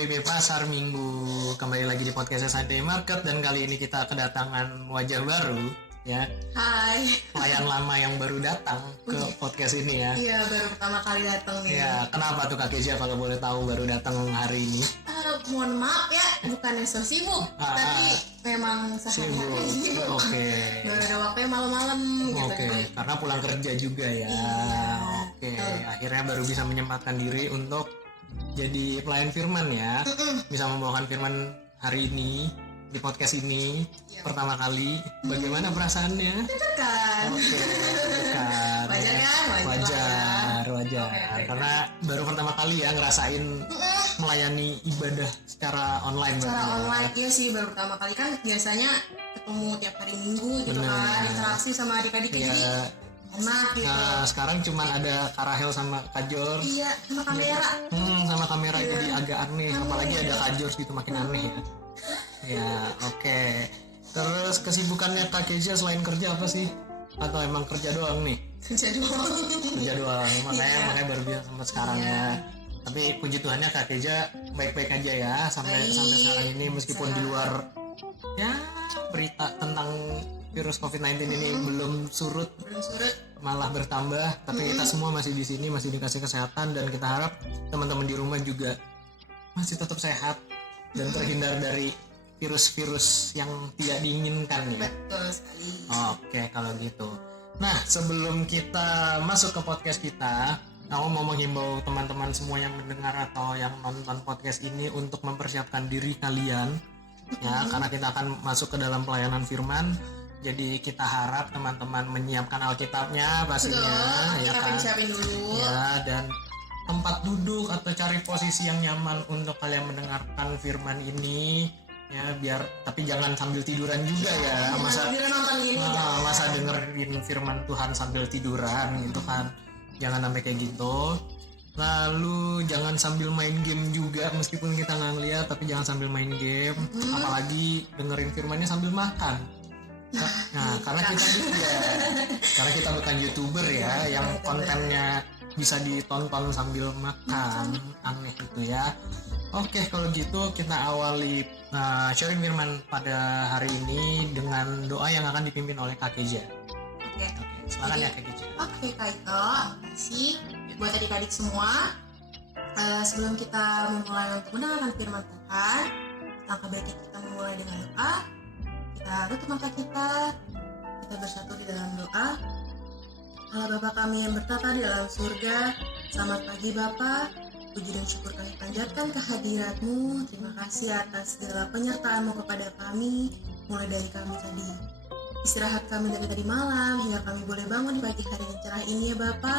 PB Pasar Minggu. Kembali lagi di podcast Santai Market dan kali ini kita kedatangan wajah baru ya. Hai. Klien lama yang baru datang ke podcast ini ya. Iya, baru pertama kali datang nih. Ya, kenapa tuh Kak Keja kalau boleh tahu baru datang hari ini? Mohon maaf ya, bukannya so sibuk, tapi memang sehari-hari Sibuk. Oke. Baru ada waktunya malam-malam gitu. Oke, karena pulang kerja juga ya. Oke, akhirnya baru bisa menyempatkan diri untuk jadi pelayan firman ya. Bisa membawakan firman hari ini di podcast ini pertama kali. Bagaimana perasaannya? Kan. Oke, dekat. Wajar kan? Wajar. Oke. Karena baru pertama kali ya ngerasain melayani ibadah secara online. Secara berarti ya. online, iya sih baru pertama kali kan biasanya ketemu tiap hari Minggu gitu Bener. kan, interaksi sama adik-adik Iya. jadi enak gitu. Nah, sekarang cuma ada Kak Rahel sama Kak Jor. Iya, sama kamera. Sama kamera jadi agak aneh, apalagi ada Kak Jor gitu makin aneh ya. Ya, oke. Terus kesibukannya Kak Keja selain kerja apa sih? Atau emang kerja doang nih? Kerja doang. Kerja doang, makanya baru bilang sampai sekarang ya. Tapi puji Tuhannya Kak Keja baik-baik aja ya sampai sekarang ini meskipun di luar ya berita tentang virus COVID-19 ini belum surut, malah bertambah, tapi kita semua masih di sini, masih dikasih kesehatan dan kita harap teman-teman di rumah juga masih tetap sehat dan terhindar dari virus-virus yang tidak diinginkan ya. Betul sekali. Oke, kalau gitu. Nah, sebelum kita masuk ke podcast kita, aku mau menghimbau teman-teman semua yang mendengar atau yang nonton podcast ini untuk mempersiapkan diri kalian ya, karena kita akan masuk ke dalam pelayanan firman. Jadi kita harap teman-teman menyiapkan Alkitabnya pastinya, ya kan? Siapin dulu. Ya, dan tempat duduk atau cari posisi yang nyaman untuk kalian mendengarkan firman ini ya, biar tapi jangan sambil tiduran juga ya. Masa dengerin firman Tuhan sambil tiduran gitu kan. Jangan sampai kayak gitu. Lalu jangan sambil main game juga, meskipun kita nggak ngeliat, tapi jangan sambil main game. Apalagi dengerin firmannya sambil makan. Nah, karena kita bukan YouTuber ya, yang kontennya bisa ditonton sambil makan, aneh gitu ya. Oke, kalau gitu kita awali sharing firman pada hari ini dengan doa yang akan dipimpin oleh Kak Keja. Oke, silakan ya Kak Keja. Oke, Kak Ito, makasih buat adik-adik semua. Sebelum kita memulai untuk mendengarkan firman Tuhan, langkah baiknya kita memulai dengan doa. Kita tutup mata kita bersatu di dalam doa. Allah Bapa kami yang bertata di dalam surga, selamat pagi Bapa. Puji dan syukur kami panjatkan kehadirat-Mu. Terima kasih atas segala penyertaan-Mu kepada kami, mulai dari kami tadi istirahat kami dari tadi malam hingga kami boleh bangun di pagi hari yang cerah ini ya Bapa.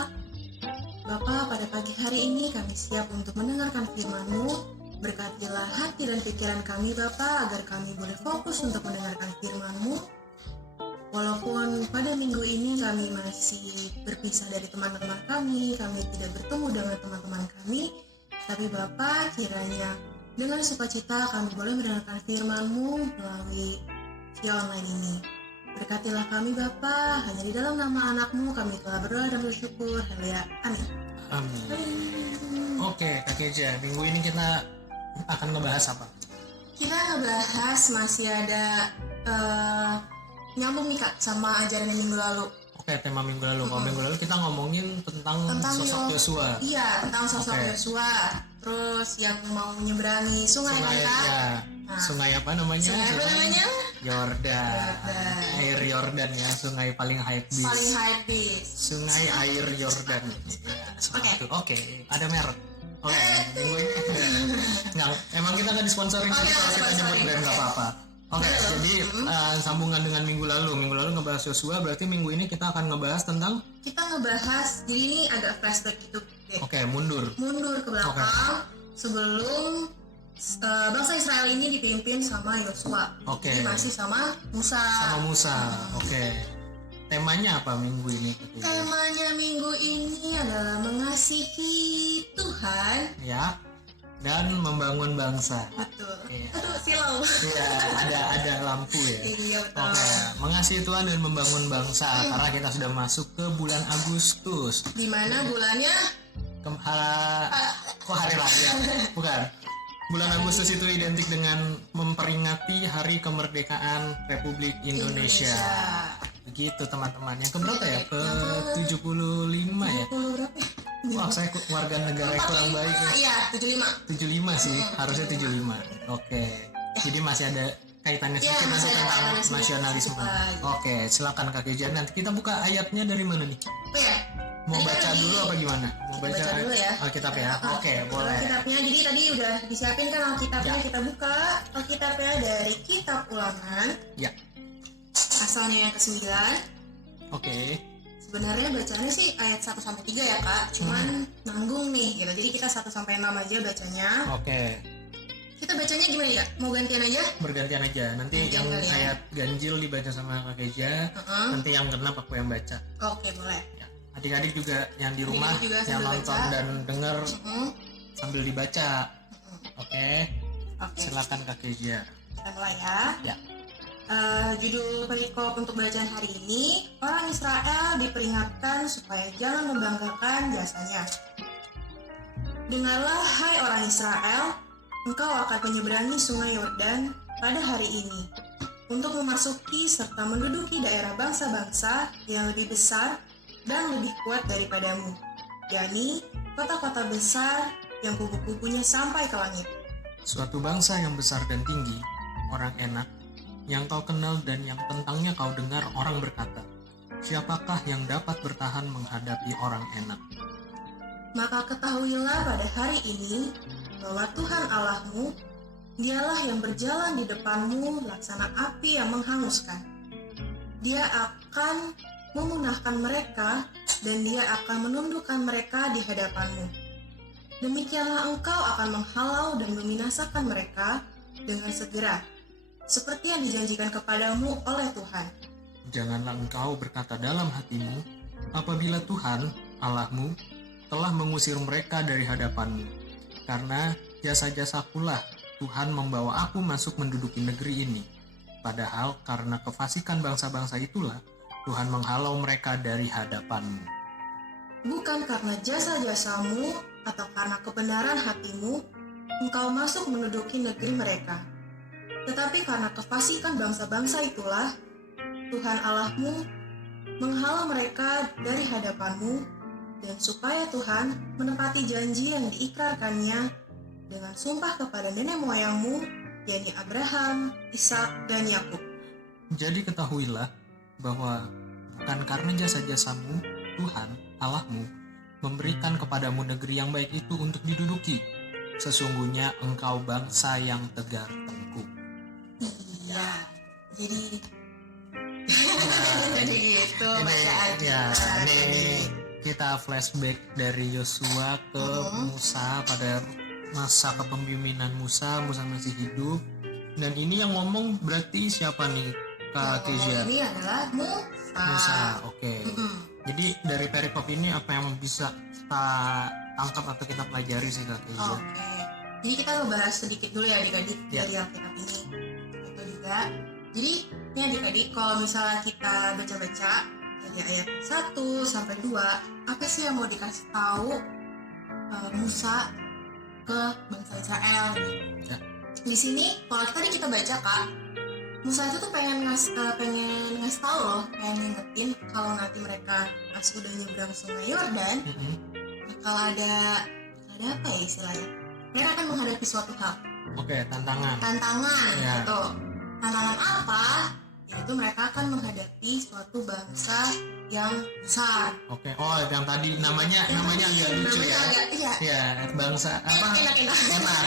Bapa, pada pagi hari ini kami siap untuk mendengarkan firman-Mu. Berkatilah hati dan pikiran kami Bapa, agar kami boleh fokus untuk mendengarkan firman-Mu. Walaupun pada minggu ini kami masih berpisah dari teman-teman kami tidak bertemu dengan teman-teman kami, tapi Bapa, kiranya dengan sukacita kami boleh mendengarkan firman-Mu melalui via online ini. Berkatilah kami Bapa, hanya di dalam nama anak-Mu kami telah berdoa dan bersyukur. Haleluya. Amin. Amin. Oke, Kak Keja, minggu ini kita akan ngebahas apa? Kita ngebahas masih ada nyambung nih Kak sama ajaran yang minggu lalu. Oke, tema minggu lalu. Kalau minggu lalu kita ngomongin tentang sosok Yosua. Iya, tentang sosok Yosua. Terus yang mau menyeberangi sungai kan Kak? Ya. Sungai apa namanya? Sungai apa namanya? Yordan. Air Yordan ya, sungai paling hype bis. Sungai air Yordan. Oke, ada merek. Oke, minggu ini nggak, emang kita nggak disponsorin, kalau kita nyebut brand nggak apa-apa. Oke, jadi sambungan dengan minggu lalu ngebahas Yosua, berarti minggu ini kita akan ngebahas tentang? Kita ngebahas, jadi ini agak flashback gitu deh. Oke, mundur ke belakang. Sebelum bangsa Israel ini dipimpin sama Yosua. Jadi masih sama Musa. Oke. Temanya apa minggu ini? Temanya minggu ini adalah mengasihi Tuhan ya, dan membangun bangsa. Betul. Iya. Aduh, silau. Iya, ada lampu ya. Iya, betul. Oke, mengasihi Tuhan dan membangun bangsa. Karena kita sudah masuk ke bulan Agustus. Di mana bulannya? Kok hari raya? Bukan. Bulan Agustus itu identik dengan memperingati Hari Kemerdekaan Republik Indonesia. Begitu teman-teman. Yang keberapa ya? Ke 75 ya? Wah, saya warga negara yang kurang baik ya. Iya, 75 sih, harusnya 75. Oke. Jadi masih ada kaitannya sedikit nanti tentang nasionalisme. Oke, silakan Kak Keja. Nanti kita buka ayatnya dari mana nih? Mau baca dulu apa gimana? Mau baca dulu ya. Alkitab ya? Oke, boleh. Alkitabnya, jadi tadi udah disiapin kan Alkitabnya, kita buka Alkitabnya dari Kitab Ulangan. Ya. Pasalnya yang ke-9. Oke. Sebenarnya bacaannya sih ayat 1-3 ya Kak, cuman nanggung nih gitu. Jadi kita 1-6 aja bacanya. Oke. Kita bacanya gimana ya? Mau gantian aja? Bergantian aja. Nanti yang ayat ganjil dibaca sama Kak Keja, nanti yang genap aku yang baca. Oke, boleh. Ya. Adik-adik juga yang di rumah yang nonton dan dengar sambil dibaca. Oke. Silakan Kak Keja. Kita mulai ya. Ya. Judul perikop untuk bacaan hari ini, orang Israel diperingatkan supaya jangan membanggakan jasanya. Dengarlah hai orang Israel, engkau akan menyeberangi sungai Yordan pada hari ini untuk memasuki serta menduduki daerah bangsa-bangsa yang lebih besar dan lebih kuat daripadamu, yakni kota-kota besar yang kubu-kubunya sampai ke langit. Suatu bangsa yang besar dan tinggi, orang enak, yang kau kenal dan yang tentangnya kau dengar orang berkata, siapakah yang dapat bertahan menghadapi orang enak? Maka ketahuilah pada hari ini bahwa Tuhan Allahmu, dialah yang berjalan di depanmu laksana api yang menghanguskan. Dia akan memunahkan mereka dan dia akan menundukkan mereka di hadapanmu. Demikianlah engkau akan menghalau dan membinasakan mereka dengan segera, seperti yang dijanjikan kepadamu oleh Tuhan. Janganlah engkau berkata dalam hatimu, apabila Tuhan, Allahmu, telah mengusir mereka dari hadapanmu. Karena jasa-jasakulah Tuhan membawa aku masuk menduduki negeri ini. Padahal karena kefasikan bangsa-bangsa itulah, Tuhan menghalau mereka dari hadapanmu. Bukan karena jasa-jasamu atau karena kebenaran hatimu, engkau masuk menduduki negeri mereka. Tetapi karena kefasikan bangsa-bangsa itulah, Tuhan Allahmu menghalau mereka dari hadapanmu, dan supaya Tuhan menepati janji yang diikrarkannya dengan sumpah kepada nenek moyangmu, yakni Abraham, Ishak, dan Yakub. Jadi ketahuilah bahwa bukan karena jasa-jasamu, Tuhan Allahmu memberikan kepadamu negeri yang baik itu untuk diduduki. Sesungguhnya engkau bangsa yang tegar tengkuk. Iya, jadi gitu bacaan ini kita flashback dari Yosua ke Musa pada masa kepemimpinan Musa masih hidup. Dan ini yang ngomong berarti siapa nih Kak Keja? Ini adalah Musa, oke. Jadi dari perikop ini apa yang bisa kita tangkap atau kita pelajari sih Kak Keja? Oke, jadi kita ngebahas sedikit dulu ya adik-adik dari Alkitab ini. Itu juga. Jadi ini adik-adik kalau misalnya kita baca-baca dari ayat 1-2, apa sih yang mau dikasih tahu Musa ke bangsa Israel gitu. Di sini kalau tadi kita baca Kak, Musa itu tuh pengen ngasih tahu loh, pengen ngingetin kalau nanti mereka pas udah nyebrang sungai Yordan, bakal ada apa ya istilahnya? Mereka akan menghadapi suatu hal. Oke, tantangan ya. Gitu. Tantangan apa? Yaitu mereka akan menghadapi suatu bangsa yang besar. Oke. Oh, yang tadi namanya agak lucu ya. Iya, bangsa apa? Enak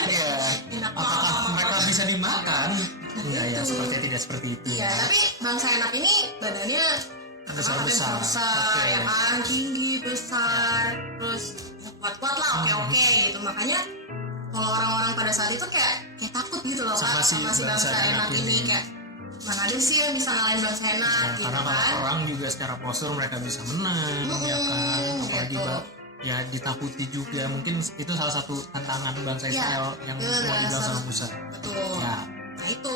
ya. Apakah mereka bisa dimakan? Enggak ya, sepertinya tidak seperti itu. Iya, tapi bangsa enak ini badannya besar. Ya kan, tinggi, besar, terus kuat-kuat lah, oke gitu. Makanya kalau orang-orang pada saat itu kayak takut gitu loh Kak, sama si bangsa enak ini kayak mana ada sih yang bisa ngalahin bangsa enak gitu karena kan. Karena orang juga secara postur mereka bisa menang ya kan, apalagi gitu. Ya ditakuti juga, mungkin itu salah satu tantangan bangsa Israel yang mau dibilang sama Musa. Betul ya. Nah itu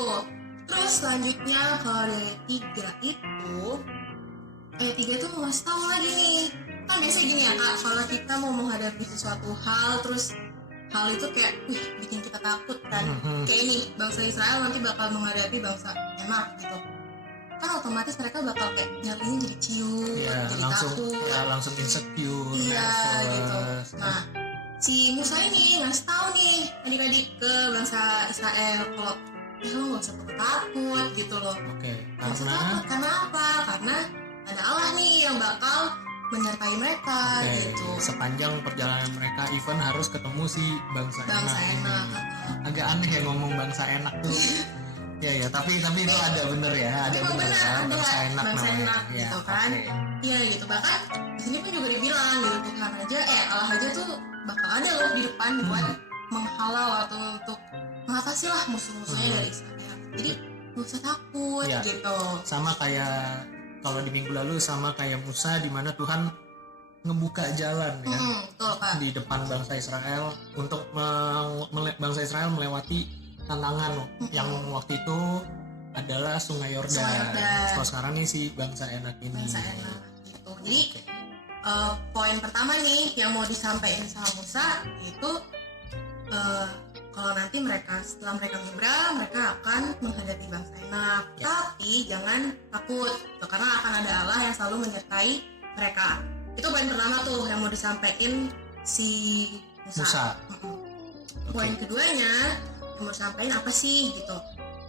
terus selanjutnya kalau dari 3 itu ayat 3 tuh mau ngasih tahu lagi nih, kan biasanya gini ya Kak, kalau kita mau menghadapi sesuatu hal terus hal itu kayak bikin kita takut kan. Kayak ini bangsa Israel nanti bakal menghadapi bangsa Enak gitu, kan otomatis mereka bakal kayak nyalinya jadi ciut, jadi takut, langsung insecure, gitu. Nah si Musa ini ngasih tahu nih adik-adik ke bangsa Israel kalau lo nggak usah takut gitu loh. Karena apa? Karena ada Allah nih yang bakal menyertai mereka gitu. Sepanjang perjalanan mereka even harus ketemu si bangsa Enak. Agak aneh ya ngomong bangsa Enak tuh. ya tapi itu ada bener ya, ada bener ya, bangsa Enak gitu kan. Iya gitu, bahkan di sini pun juga dibilang gitu, Tuhan aja Allah aja tuh bakal ada loh di depan buat menghalau atau untuk mengatasi lah musuh-musuhnya dari Israel. Jadi gak usah takut gitu. Sama kayak kalau di minggu lalu, sama kayak Musa di mana Tuhan ngebuka jalan ya betul, Pak. di depan bangsa Israel untuk bangsa Israel melewati tantangan yang waktu itu adalah Sungai Yordan. Kalau sekarang nih si bangsa Enak ini. Bangsa Enak gitu. Jadi poin pertama nih yang mau disampaikan sama Musa itu kalau nanti setelah mereka nyebrang, mereka akan menghadapi bangsa Enak. Tapi jangan takut, karena akan ada Allah yang selalu menyertai mereka. Itu poin pertama tuh yang mau disampaikan si Musa. Poin keduanya yang mau disampaikan apa sih gitu?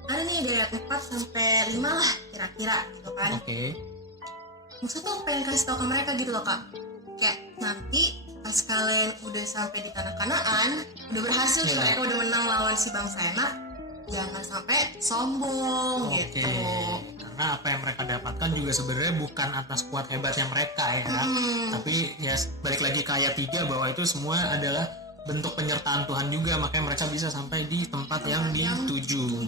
Ada nih dari ayat 4 sampai 5 lah kira-kira gitu kan. Musa tuh pengen kasih tau ke mereka gitu loh, Kak. Kayak nanti pas kalian udah sampai di tanah Kanaan, udah berhasil nih, mereka udah menang lawan si bangsa Enak, jangan sampai sombong gitu. Karena apa yang mereka dapatkan juga sebenarnya bukan atas kuat hebatnya mereka ya, tapi ya balik lagi ke ayat 3 bahwa itu semua adalah bentuk penyertaan Tuhan juga, makanya mereka bisa sampai di tempat yang dituju.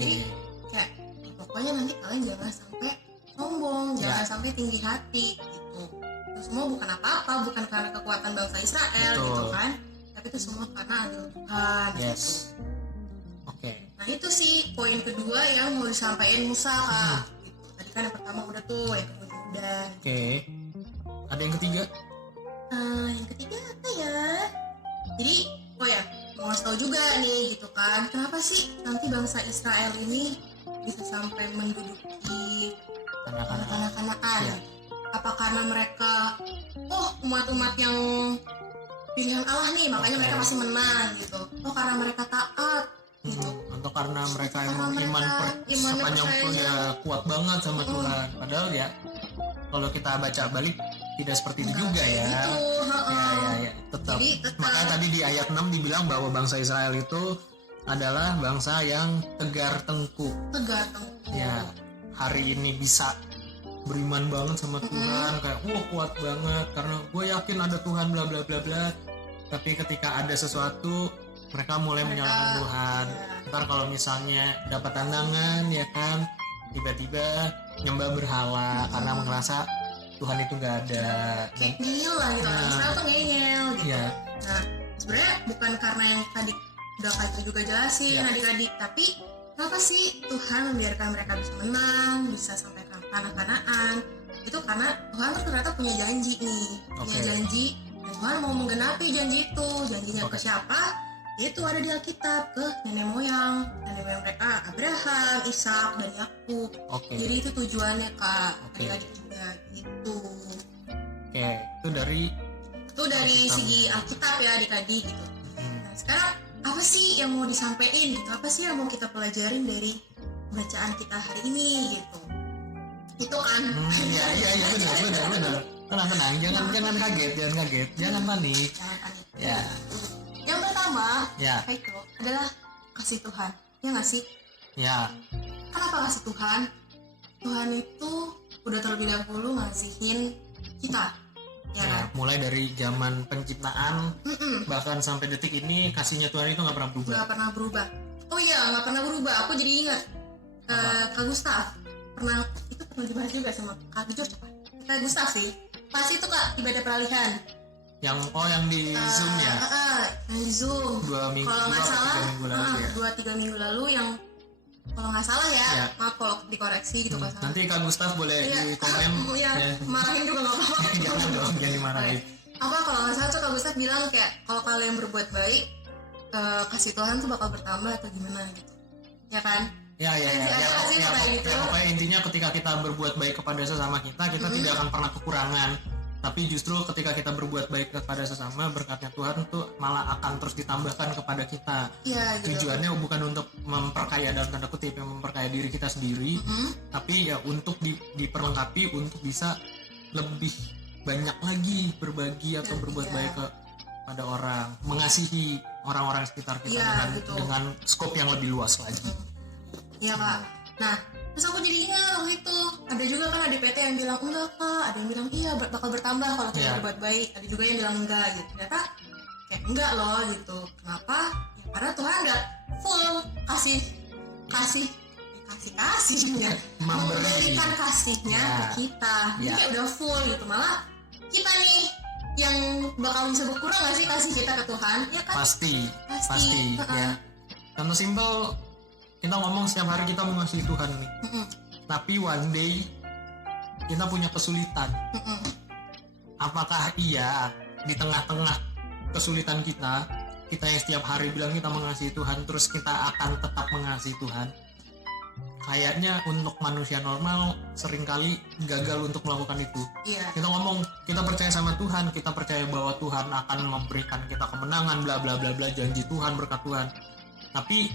Jadi kayak pokoknya nanti kalian jangan sampai sombong, jangan sampai tinggi hati gitu. Itu semua bukan apa-apa, bukan karena kekuatan bangsa Israel gitu kan, tapi itu semua karena adil Tuhan gitu. Nah itu sih poin kedua yang mau disampaikan Musa, Kak. Gitu. Tadi kan yang pertama udah tuh, yang kedua udah. Ada yang ketiga? Yang ketiga apa ya? Jadi mau ngasih tahu juga nih gitu kan, kenapa sih nanti bangsa Israel ini bisa sampai menduduki tanah Kanaan? Apa karena mereka umat-umat yang pilihan Allah nih, makanya mereka masih menang gitu? Karena mereka taat gitu? Atau karena mereka emang iman sepanjang kuat banget sama Tuhan? Padahal ya kalau kita baca balik tidak seperti itu juga ya. Tetap. Makanya tadi di ayat 6 dibilang bahwa bangsa Israel itu adalah bangsa yang tegar tengkuk. Ya, hari ini bisa beriman banget sama Tuhan, kayak kuat banget karena gue yakin ada Tuhan bla bla bla bla. Tapi ketika ada sesuatu mereka mulai menyalahkan Tuhan. Ntar kalau misalnya dapat tantangan ya kan, tiba-tiba nyembah berhala karena merasa Tuhan itu nggak ada. Kayak ngeyel lah gitu, Israel tuh ngeyel gitu. Nah sebenarnya bukan karena yang tadi udah kayak itu juga jelasin adik-adik, tapi kenapa sih Tuhan membiarkan mereka bisa menang, bisa sampai ke tanah Kanaan? Itu karena Tuhan tuh ternyata punya janji nih, punya janji, dan Tuhan mau menggenapi janji itu. Janjinya ke siapa? Itu ada di Alkitab, ke nenek moyang mereka, Abraham, Ishak, dan Yakub. Jadi itu tujuannya, Kak, adik-adik juga gitu. Itu dari segi Alkitab ya adik-adik gitu. Nah sekarang apa sih yang mau disampaikan gitu? Apa sih yang mau kita pelajarin dari bacaan kita hari ini gitu? Itu kan? Iya benar. Tenang, jangan kaget, jangan panik. Ya. Yang pertama, itu adalah kasih Tuhan. Ya nggak sih? Ya. Kenapa kasih Tuhan? Tuhan itu udah terlebih dahulu ngasihin kita. Ya, mulai dari zaman penciptaan bahkan sampai detik ini kasihnya Tuhan itu nggak pernah berubah. Nggak pernah berubah. Oh iya, nggak pernah berubah. Aku jadi ingat Kak Gustaf pernah dibahas juga sama Kak George apa? Kak Gustaf sih. Pas itu Kak ibadah peralihan. Yang di Zoom ya? Yang di Zoom. 2 minggu. Kalau nggak salah, 2-3 minggu lalu yang kalau nggak salah ya, maaf kalau dikoreksi gitu pas. Nanti Kak Gustaf boleh di komen. Marahin juga nggak apa-apa. Jangan dimarahin. apa kalau nggak salah tuh Kak Gustaf bilang kayak kalau kalian berbuat baik kasih Tuhan tuh bakal bertambah atau gimana gitu, ya kan? Ya, pokoknya intinya ketika kita berbuat baik kepada sesama kita tidak akan pernah kekurangan. Tapi justru ketika kita berbuat baik kepada sesama, berkatnya Tuhan tuh malah akan terus ditambahkan kepada kita. Ya, gitu. Tujuannya bukan untuk memperkaya dalam tanda kutip, memperkaya diri kita sendiri, tapi ya untuk diperlengkapi untuk bisa lebih banyak lagi berbagi atau berbuat baik kepada orang, mengasihi orang-orang sekitar kita dengan skop yang lebih luas lagi. Iya Kak. Nah, terus aku jadi ingat waktu itu ada juga kan ADPT yang bilang enggak Kak, ada yang bilang iya bakal bertambah kalau kita berbuat baik, ada juga yang bilang enggak gitu. Ternyata kayak enggak loh gitu. Kenapa? Ya, karena Tuhan enggak full kasih ya, memberikan kasihnya ke kita. Jadi kayak udah full gitu. Malah kita nih yang bakal bisa berkurang gak sih kasih kita ke Tuhan? Ya kan? Pasti. Ya. Contoh simpel, kita ngomong setiap hari kita mengasihi Tuhan nih. Tapi one day kita punya kesulitan. Apakah iya di tengah-tengah kesulitan kita yang setiap hari bilang kita mengasihi Tuhan, terus kita akan tetap mengasihi Tuhan? Kayaknya untuk manusia normal seringkali gagal untuk melakukan itu. Kita ngomong kita percaya sama Tuhan, kita percaya bahwa Tuhan akan memberikan kita kemenangan, bla bla bla bla, janji Tuhan, berkat Tuhan. Tapi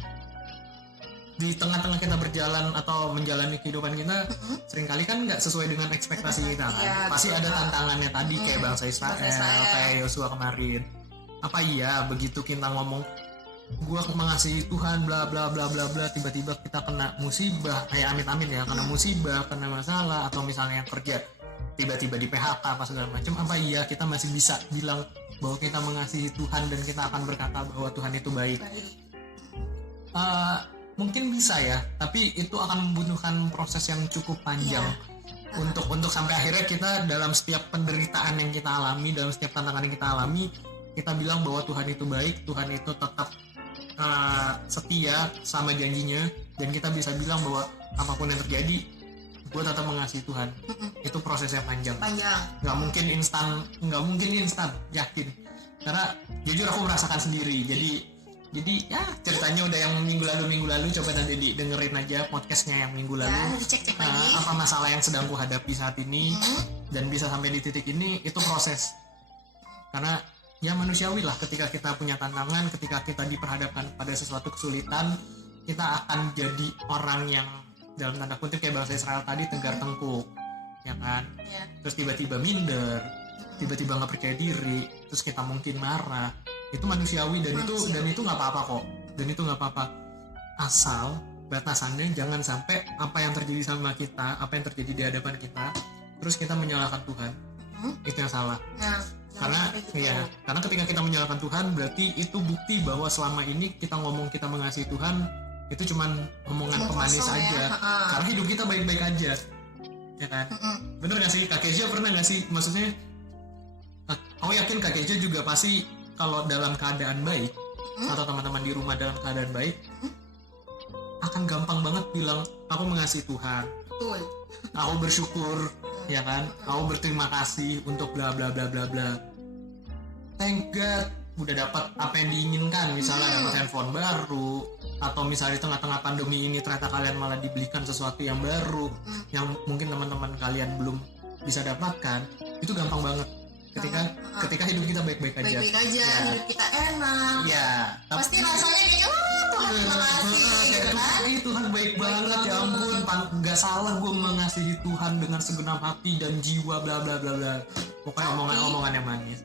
di tengah-tengah kita berjalan atau menjalani kehidupan kita, seringkali kan nggak sesuai dengan ekspektasi kita kan. Pasti ada tantangannya tadi, kayak bangsa Israel, kayak Yosua kemarin. Apa iya begitu kita ngomong gua mengasihi Tuhan bla bla bla bla bla, tiba-tiba kita kena musibah, kayak amit-amit ya, kena musibah, kena masalah, atau misalnya yang kerja tiba-tiba di PHK apa segala macam, apa iya kita masih bisa bilang bahwa kita mengasihi Tuhan dan kita akan berkata bahwa Tuhan itu baik? Mungkin bisa ya, tapi itu akan membutuhkan proses yang cukup panjang untuk sampai akhirnya kita dalam setiap penderitaan yang kita alami, dalam setiap tantangan yang kita alami, kita bilang bahwa Tuhan itu baik, Tuhan itu tetap setia sama janjinya, dan kita bisa bilang bahwa apapun yang terjadi gue tetap mengasihi Tuhan. Itu prosesnya panjang. Nggak mungkin instan, yakin, karena jujur aku merasakan sendiri. Jadi ya ceritanya udah yang minggu lalu, coba nanti dengerin aja podcastnya yang minggu lalu. Cek lagi. Apa masalah yang sedang ku hadapi saat ini, dan bisa sampai di titik ini, itu proses. Karena ya manusiawi lah, ketika kita punya tantangan, ketika kita diperhadapkan pada sesuatu kesulitan, kita akan jadi orang yang dalam tanda kutip kayak bangsa Israel tadi, tegar tengkuk, ya kan? Terus tiba-tiba minder, tiba-tiba nggak percaya diri, terus kita mungkin marah. Itu manusiawi, dan itu nggak apa-apa kok, dan itu nggak apa-apa, asal batasannya jangan sampai apa yang terjadi sama kita, apa yang terjadi di hadapan kita, terus kita menyalahkan Tuhan. Itu yang salah. Karena ketika kita menyalahkan Tuhan, berarti itu bukti bahwa selama ini kita ngomong kita mengasihi Tuhan itu cuman omongan pemanis aja. Karena hidup kita baik-baik aja, ya kan? Bener nggak sih? Kak Kezia pernah nggak sih, maksudnya aku yakin Kak Kezia juga pasti kalau dalam keadaan baik, atau teman-teman di rumah dalam keadaan baik, akan gampang banget bilang aku mengasihi Tuhan, aku bersyukur, ya kan, aku berterima kasih untuk bla bla bla bla bla. Thank God udah dapat apa yang diinginkan, misalnya dapat handphone baru, atau misalnya di tengah-tengah pandemi ini ternyata kalian malah dibelikan sesuatu yang baru yang mungkin teman-teman kalian belum bisa dapatkan. Itu gampang banget ketika hidup kita baik-baik aja, hidup kita enak, pasti rasanya kayak Tuhan terima kasih gitu kan. Tuhan baik banget, ya ampun, nggak salah gue mengasihi Tuhan dengan segenap hati dan jiwa bla bla bla bla, pokoknya omongan yang manis.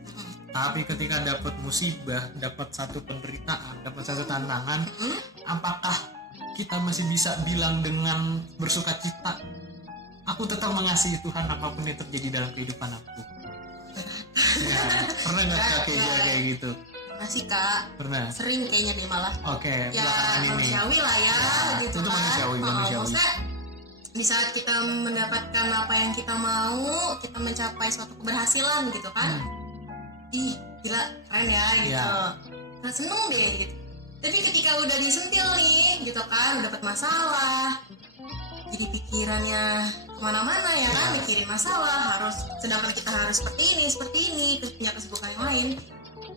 Tapi ketika dapat musibah, dapat satu penderitaan, dapat satu tantangan, apakah kita masih bisa bilang dengan bersukacita, aku tetap mengasihi Tuhan apapun yang terjadi dalam kehidupan aku? Ya, pernah nggak Kak Kezia kayak gitu? Masih Kak, pernah. Sering kayaknya deh malah. Oke, ya manusiawi lah ya, gitu itu kan. Manusiawi. Maksudnya di saat kita mendapatkan apa yang kita mau, kita mencapai suatu keberhasilan gitu kan, ih gila keren ya gitu, nah seneng deh gitu. Tapi ketika udah disentil nih gitu kan, dapat masalah, jadi pikirannya kemana-mana ya kan, mikirin masalah sedangkan kita harus seperti ini terus punya kesibukan yang lain,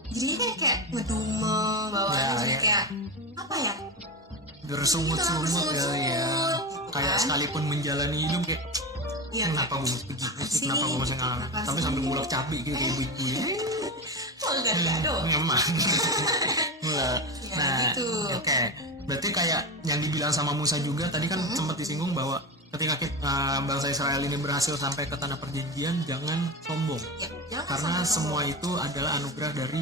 jadi kayak ngedumel bawaannya, jadi kayak apa ya, bersungut-sungut ya, kayak sekalipun menjalani hidup kayak kenapa gue mesti begini sih, kenapa gue mesti ngalamin, tapi sambil ngulek cabai kayak ibu-ibu ya. Memang. Nah, gitu. Oke. Berarti kayak yang dibilang sama Musa juga tadi kan sempat disinggung bahwa ketika bangsa Israel ini berhasil sampai ke tanah perjanjian, jangan sombong. Jangan karena semua itu adalah anugerah dari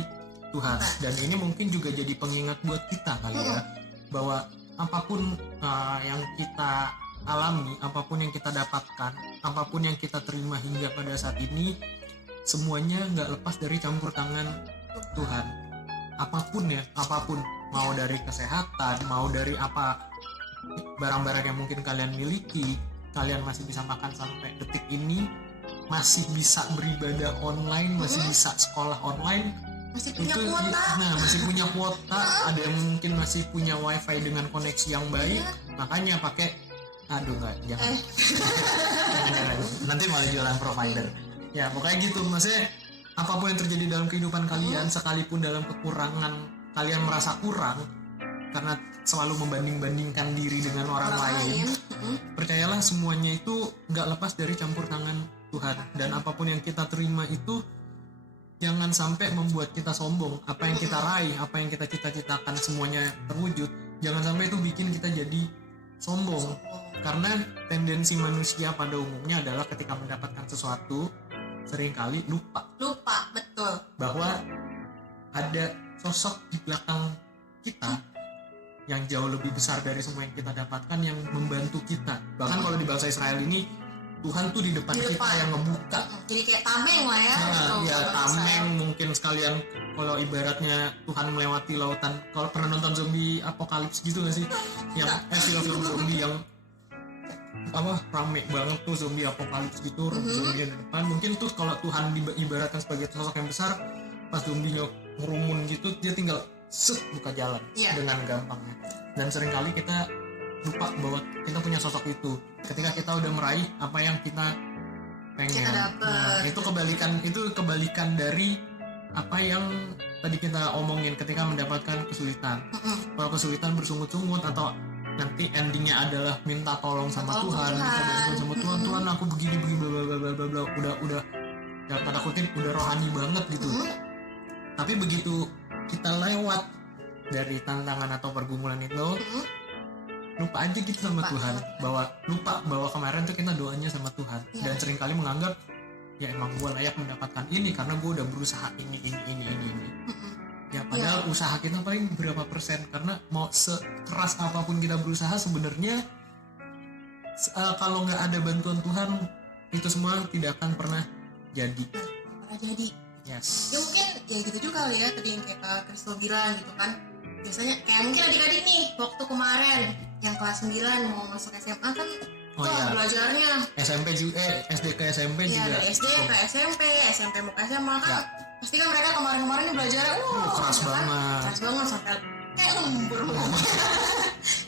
Tuhan. Dan ini mungkin juga jadi pengingat buat kita kali ya, bahwa apapun yang kita alami, apapun yang kita dapatkan, apapun yang kita terima hingga pada saat ini, semuanya nggak lepas dari campur tangan Tuhan. Apapun, mau dari kesehatan, mau dari apa barang-barang yang mungkin kalian miliki, kalian masih bisa makan sampai detik ini, masih bisa beribadah online, masih bisa sekolah online, masih punya kuota. Masih punya kuota, ada yang mungkin masih punya wifi dengan koneksi yang baik, makanya pakai jangan. Nanti malah jualan provider. Ya pokoknya gitu, maksudnya apapun yang terjadi dalam kehidupan kalian, sekalipun dalam kekurangan kalian merasa kurang karena selalu membanding-bandingkan diri dengan orang lain, percayalah semuanya itu nggak lepas dari campur tangan Tuhan. Dan apapun yang kita terima itu jangan sampai membuat kita sombong. Apa yang kita raih, apa yang kita cita-citakan semuanya terwujud, jangan sampai itu bikin kita jadi sombong. Karena tendensi manusia pada umumnya adalah ketika mendapatkan sesuatu seringkali lupa betul bahwa ada sosok di belakang kita yang jauh lebih besar dari semua yang kita dapatkan, yang membantu kita. Bahkan kalau di bangsa Israel ini, Tuhan tuh di depan kita yang ngebuka. Jadi kayak tameng lah ya. Tameng mungkin sekalian. Kalau ibaratnya Tuhan melewati lautan. Kalau pernah nonton zombie apokalips gitu gak sih? Film zombie yang rame banget tuh, zombie apokalips gitu, zombie di depan. Mungkin tuh kalau Tuhan ibaratkan sebagai sosok yang besar, pas zombinya ngerumun gitu, dia tinggal buka jalan dengan gampangnya. Dan seringkali kita lupa bahwa kita punya sosok itu ketika kita udah meraih apa yang kita pengen. Itu kebalikan dari apa yang tadi kita omongin ketika mendapatkan kesulitan. Kalau kesulitan bersungut-sungut atau nanti endingnya adalah minta tolong sama Tuhan, minta bantuan sama Tuhan, Tuhan aku begini bla bla bla, udah dalam tanda kutip udah rohani banget gitu. Tapi begitu kita lewat dari tantangan atau pergumulan itu, lupa aja gitu sama Tuhan, lupa bahwa kemarin tuh kita doanya sama Tuhan, dan seringkali menganggap ya emang gue layak mendapatkan ini karena gue udah berusaha ini. Ya padahal usaha kita paling berapa persen, karena mau sekeras apapun kita berusaha sebenarnya kalau nggak ada bantuan Tuhan itu semua tidak akan pernah jadi. Yes. Ya mungkin ya gitu juga kali ya, tadi yang kayak Kak Kristo bilang gitu kan. Biasanya kayak mungkin adik-adik nih waktu kemarin yang kelas 9 mau masuk SMA kan belajarnya SMP juga, SD ke SMP juga. Dari SD ke SMP mau ke SMA kan. Pasti kan mereka kemarin ini belajarnya keras banget sampai kayak lembur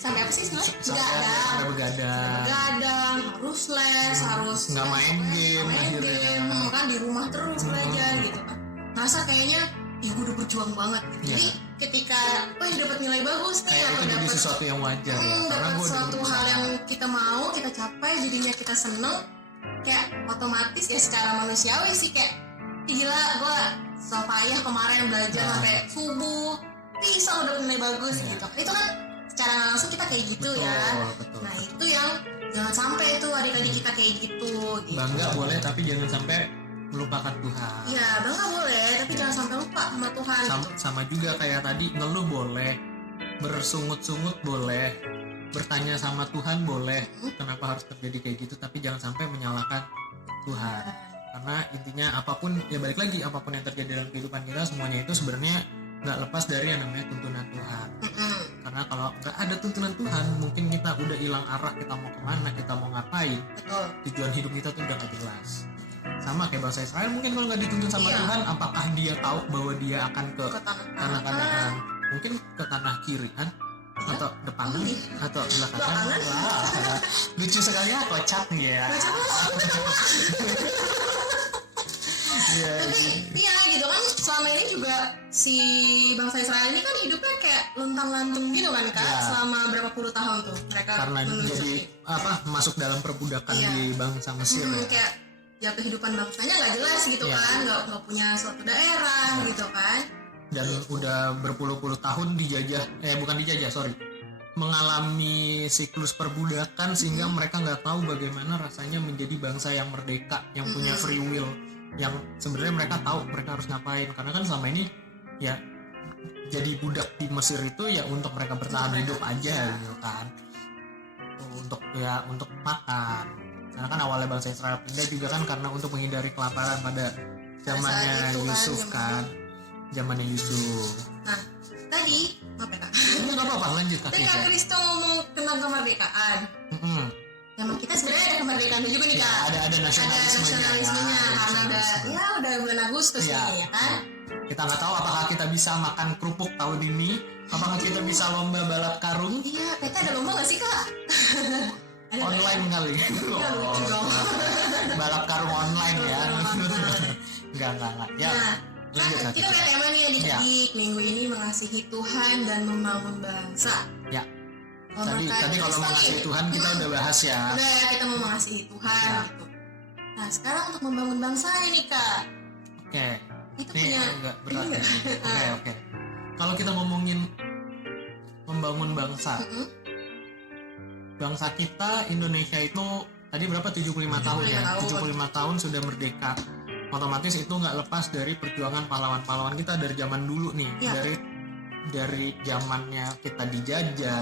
sampai apa sih sebenarnya? Sampai begadang, harus les, harus nggak main game kan di rumah terus belajar gitu kan. Ngerasa kayaknya gue udah berjuang banget gitu. Jadi ketika dapat nilai bagus nih, kayak itu jadi sesuatu yang wajar karena sesuatu hal yang kita mau kita capai, jadinya kita seneng, kayak otomatis ya secara manusiawi sih kayak gila gue so payah kemarin belajar sampai subuh bisa udah nilai bagus gitu. Itu kan secara langsung kita kayak gitu. Betul. Nah itu yang jangan sampai itu adik-adik kita kayak gitu. Bangga boleh, tapi jangan sampai melupakan Tuhan. Iya, bangga boleh, tapi jangan sampai lupa sama Tuhan. Sama juga kayak tadi, ngeluh boleh, bersungut-sungut boleh, bertanya sama Tuhan boleh, kenapa harus terjadi kayak gitu, tapi jangan sampai menyalahkan Tuhan. Karena intinya apapun, ya balik lagi, apapun yang terjadi dalam kehidupan kita, semuanya itu sebenarnya nggak lepas dari yang namanya tuntunan Tuhan. Karena kalau nggak ada tuntunan Tuhan, mungkin kita udah hilang arah, kita mau kemana, kita mau ngapain. Tujuan hidup kita tuh udah nggak jelas. Sama kayak bangsa Israel, mungkin kalau nggak dituntun sama Tuhan, apakah dia tahu bahwa dia akan ke tanah Kanaan? Mungkin ke tanah kiri kan? atau depan atau belakangan. Belakangan. Wah, lucu sekali ya kocak ya. Iya. Tapi iya gitu kan, selama ini juga si bangsa Israel ini kan hidupnya kayak luntang-lantung gitu kan Kak, Ya. selama berapa puluh tahun tuh mereka Karena menuju jadi masuk dalam perbudakan Iya. di bangsa Mesir ya. kayak ya kehidupan bangsanya nggak jelas gitu Iya. kan, nggak punya suatu daerah gitu kan. Dan udah berpuluh-puluh tahun mengalami siklus perbudakan sehingga mereka nggak tahu bagaimana rasanya menjadi bangsa yang merdeka, yang punya free will, yang sebenarnya mereka tahu mereka harus ngapain, karena kan selama ini ya jadi budak di Mesir itu ya untuk mereka bertahan hidup aja gitu kan, untuk makan. Karena kan awalnya bangsa Israel pindah juga kan karena untuk menghindari kelaparan pada zamannya Yusuf kan, zamannya Yusuf. Nah tadi apa Kak? Nggak apa-apa, lanjut Kak. Tadi Kak Kristo ngomong tentang kemerdekaan. Zaman kita sebenarnya ada kemerdekaan juga nih Ya, Kak. ada nasionalismenya karena udah bulan Agustus Ya. ini ya kan. Kita nggak tahu apakah kita bisa makan kerupuk tahun ini, apakah kita bisa lomba balap karung Iya, PT ada lomba nggak sih Kak? Ada nggak? online kali. Ya, lucu dong. Balap karung online ya. Enggak. Ya. Nah, Lanjut, kan kita lanjut. punya tema nih adik-adik, minggu ini mengasihi Tuhan dan membangun bangsa. Ya. Kalau Tadi mereka kalau Kristen mengasihi nih, Tuhan kita udah bahas ya. udah ya, kita mau mengasihi Tuhan Ya. gitu. Nah sekarang untuk membangun bangsa ini Kak, Oke. itu Ini punya agak berat. ini ya. Oke. Kalau kita ngomongin membangun bangsa, bangsa kita Indonesia itu tadi berapa 75 tahun ya? 75 tahun sudah merdeka. Otomatis itu nggak lepas dari perjuangan pahlawan-pahlawan kita dari zaman dulu nih, Ya. dari zamannya kita dijajah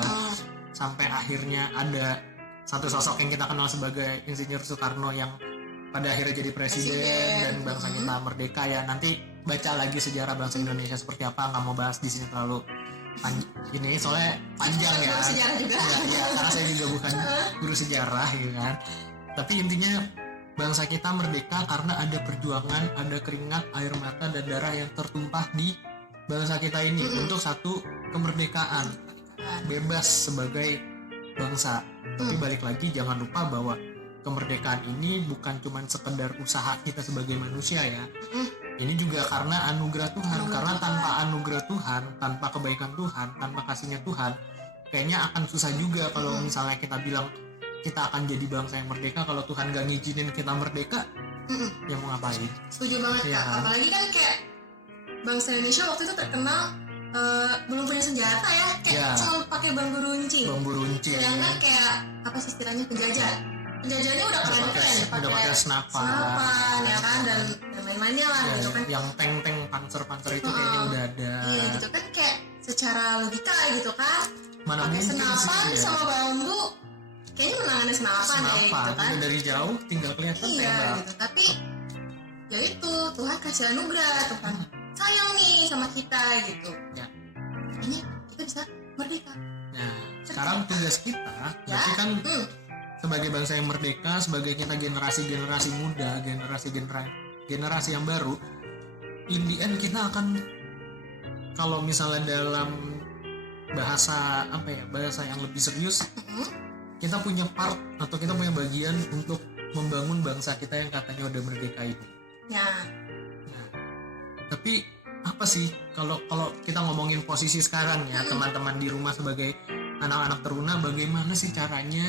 sampai akhirnya ada satu sosok yang kita kenal sebagai Insinyur Soekarno yang pada akhirnya jadi presiden dan bangsa kita merdeka ya. Nanti baca lagi sejarah bangsa Indonesia seperti apa, nggak mau bahas di sini terlalu ini soalnya panjang ya. Guru sejarah juga. Ya, karena saya juga bukan guru sejarah ya kan. Tapi intinya bangsa kita merdeka karena ada perjuangan, ada keringat, air mata dan darah yang tertumpah di bangsa kita ini untuk satu kemerdekaan, bebas sebagai bangsa. Tapi balik lagi jangan lupa bahwa kemerdekaan ini bukan cuma sekedar usaha kita sebagai manusia ya. Ini juga karena anugerah Tuhan. Karena tanpa anugerah Tuhan, tanpa kebaikan Tuhan, tanpa kasihnya Tuhan, kayaknya akan susah juga kalau misalnya kita bilang kita akan jadi bangsa yang merdeka kalau Tuhan gak ngizinin kita merdeka. Ya mau ngapain? Setuju banget Ya. Kak. Apalagi kan kayak bangsa Indonesia waktu itu terkenal belum punya senjata ya, kayak Ya. cuma pakai bambu runcing. Bambu runcing. Sedangkan kayak apa sih istilahnya penjajah? Penjajahnya udah keren-keren, udah pakai senapan ya kan, dan lain-lainnya lah Ya, gitu kan. yang tank panzer itu kayaknya udah ada. Iya gitu kan, kayak secara logika gitu kan, Mana pakai mungkin senapan sih ya. sama bambu, kayaknya menangannya senapan deh gitu kan. Udah dari jauh tinggal kelihatan Iya tembak. gitu, tapi ya itu Tuhan kasih anugerah, Tuhan sayang nih sama kita gitu. Ya. Ini kita bisa merdeka. Nah, sekarang tugas kita berarti kan sebagai bangsa yang merdeka, sebagai kita generasi muda, generasi yang baru, in the end kita akan, kalau misalnya dalam bahasa yang lebih serius, kita punya part atau kita punya bagian untuk membangun bangsa kita yang katanya udah merdeka ini. Ya. Nah, tapi apa sih kalau kita ngomongin posisi sekarang ya, teman-teman di rumah sebagai anak-anak teruna, bagaimana sih caranya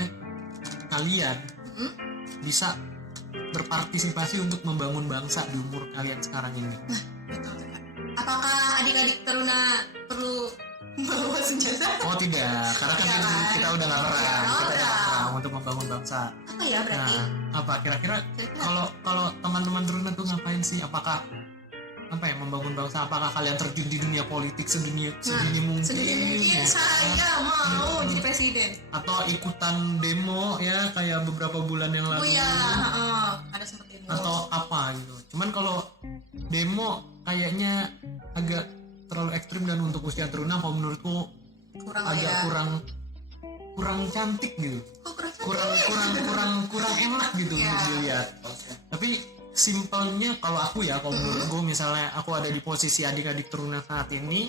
kalian bisa berpartisipasi untuk membangun bangsa di umur kalian sekarang ini? Betul. Apakah adik-adik teruna perlu membawa senjata? Oh tidak, karena kan kita udah nggak perang, kita udah nggak perang untuk membangun bangsa. Apa ya berarti? Nah, apa kira-kira kalau teman-teman teruna tuh ngapain sih? Apakah membangun bangsa? Apakah kalian terjun di dunia politik sedini mungkin? Sedini mungkin Ya. saya mau jadi presiden. Atau ikutan demo ya kayak beberapa bulan yang Oh lalu? iya, ada seperti itu. Atau apa gitu? Cuman kalau demo kayaknya agak terlalu ekstrim dan untuk usia teruna kalau menurutku kurang agak ya. kurang cantik gitu. Oh, kurang kurang enak gitu Ya. untuk dilihat. Tapi simpelnya kalau aku ya, kalau menurutku misalnya aku ada di posisi adik-adik teruna saat ini,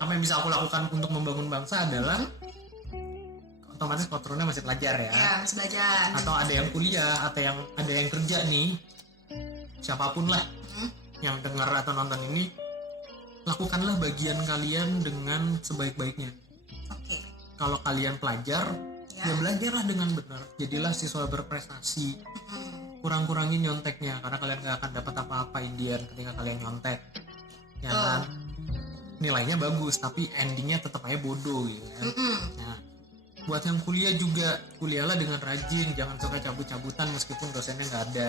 apa yang bisa aku lakukan untuk membangun bangsa adalah otomatis patronnya masih pelajar ya. Ya, masih belajar. Atau ada yang kuliah, atau yang ada yang kerja nih. Siapapun lah yang dengar atau nonton ini, lakukanlah bagian kalian dengan sebaik-baiknya. Oke. Kalau kalian pelajar, ya belajarlah dengan benar. Jadilah siswa berprestasi. Kurang-kurangin nyonteknya, karena kalian gak akan dapat apa-apa Indian ketika kalian nyontek. Ya kan? Nilainya bagus, tapi endingnya tetap aja bodoh gitu kan. Nah, buat yang kuliah juga, kuliahlah dengan rajin, jangan suka cabut-cabutan meskipun dosennya nggak ada.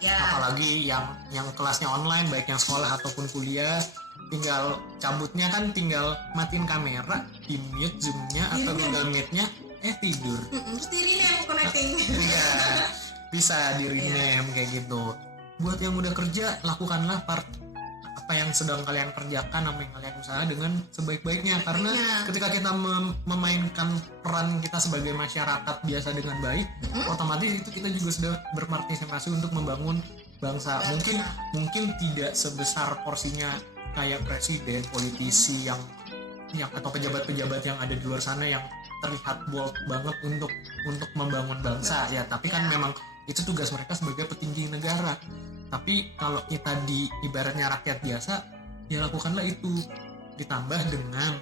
Apalagi yang kelasnya online, baik yang sekolah ataupun kuliah, tinggal cabutnya kan tinggal matiin kamera, di mute zoomnya atau Google Meet-nya, tidur. Terus di rename connecting. Iya, bisa di rename kayak gitu. Buat yang udah kerja, lakukanlah part apa yang sedang kalian kerjakan, apa yang kalian usaha dengan sebaik-baiknya. Karena ketika kita memainkan peran kita sebagai masyarakat biasa dengan baik, otomatis itu kita juga sudah berpartisipasi untuk membangun bangsa. Mungkin tidak sebesar porsinya kayak presiden, politisi yang atau pejabat-pejabat yang ada di luar sana yang terlihat bold banget untuk membangun bangsa ya, tapi kan memang itu tugas mereka sebagai petinggi negara. Tapi kalau kita di ibaratnya rakyat biasa, ya lakukanlah itu, ditambah dengan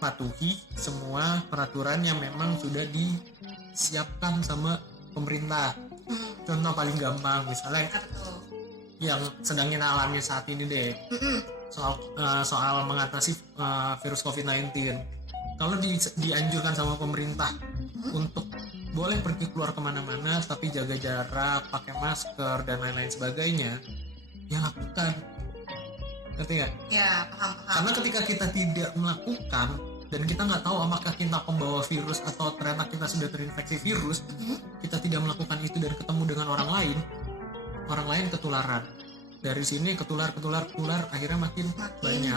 patuhi semua peraturan yang memang sudah disiapkan sama pemerintah. Contoh paling gampang misalnya yang sedang kita alami saat ini deh, soal mengatasi virus COVID-19. Kalau dianjurkan sama pemerintah untuk boleh pergi keluar kemana-mana tapi jaga jarak, pakai masker dan lain-lain sebagainya, ya lakukan. Ngerti nggak? Ya, paham. Karena ketika kita tidak melakukan dan kita nggak tahu apakah kita pembawa virus atau ternyata kita sudah terinfeksi virus, kita tidak melakukan itu dan ketemu dengan orang lain ketularan. Dari sini ketular, akhirnya makin banyak.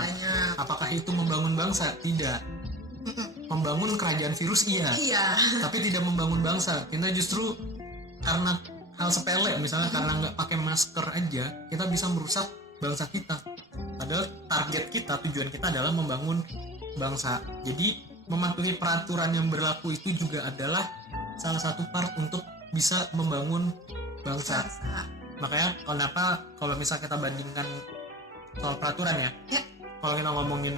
Apakah itu membangun bangsa? Tidak. Membangun kerajaan virus iya, tapi tidak membangun bangsa. Kita justru karena hal sepele, misalnya karena nggak pakai masker aja, kita bisa merusak bangsa kita. Padahal target kita, tujuan kita adalah membangun bangsa. Jadi mematuhi peraturan yang berlaku itu juga adalah salah satu part untuk bisa membangun bangsa. Makanya kenapa kalau misalnya kita bandingkan soal peraturan ya, kalau kita ngomongin